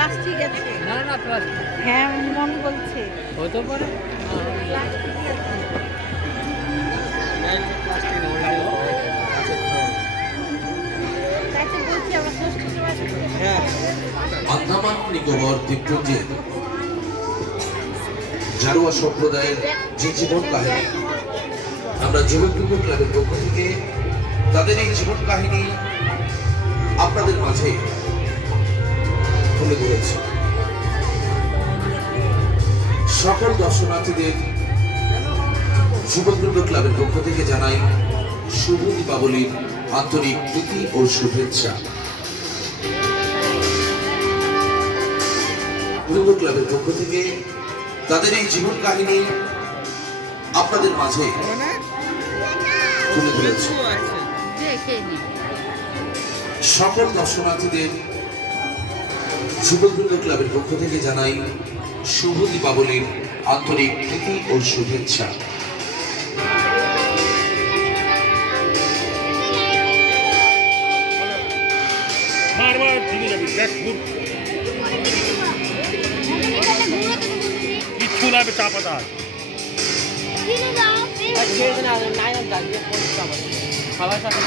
Plastic আছে। না না প্লাস্টিক হ্যাঁ মন বলছে হতে পারে। তাই তো বলছি আমরা ষষ্ঠ সময় আন্দামান নিকোবর দ্বীপপুঞ্জের জারোয়া সম্প্রদায়ের যে জীবন কাহিনী, আমরা যুবক ক্লাবের পক্ষ থেকে তাদের এই জীবন কাহিনী আপনাদের মাঝে তুলে ধরেছি। সকল দর্শনার্থীদের যুবক ক্লাবের পক্ষ থেকে জানাই শুভ দীপাবলির আন্তরিক প্রীতি ও শুভেচ্ছা। যুবক ক্লাবের পক্ষ থেকে তাদের এই জীবন কাহিনী আপনাদের মাঝে তুলে ধরেছে। সকল দর্শনার্থীদের যুবক ক্লাবের পক্ষ থেকে জানাই শুভ দীপাবলির আন্তরিক প্রীতি ও শুভেচ্ছা। কিচ্ছু না চা পাতা সবাই সাথে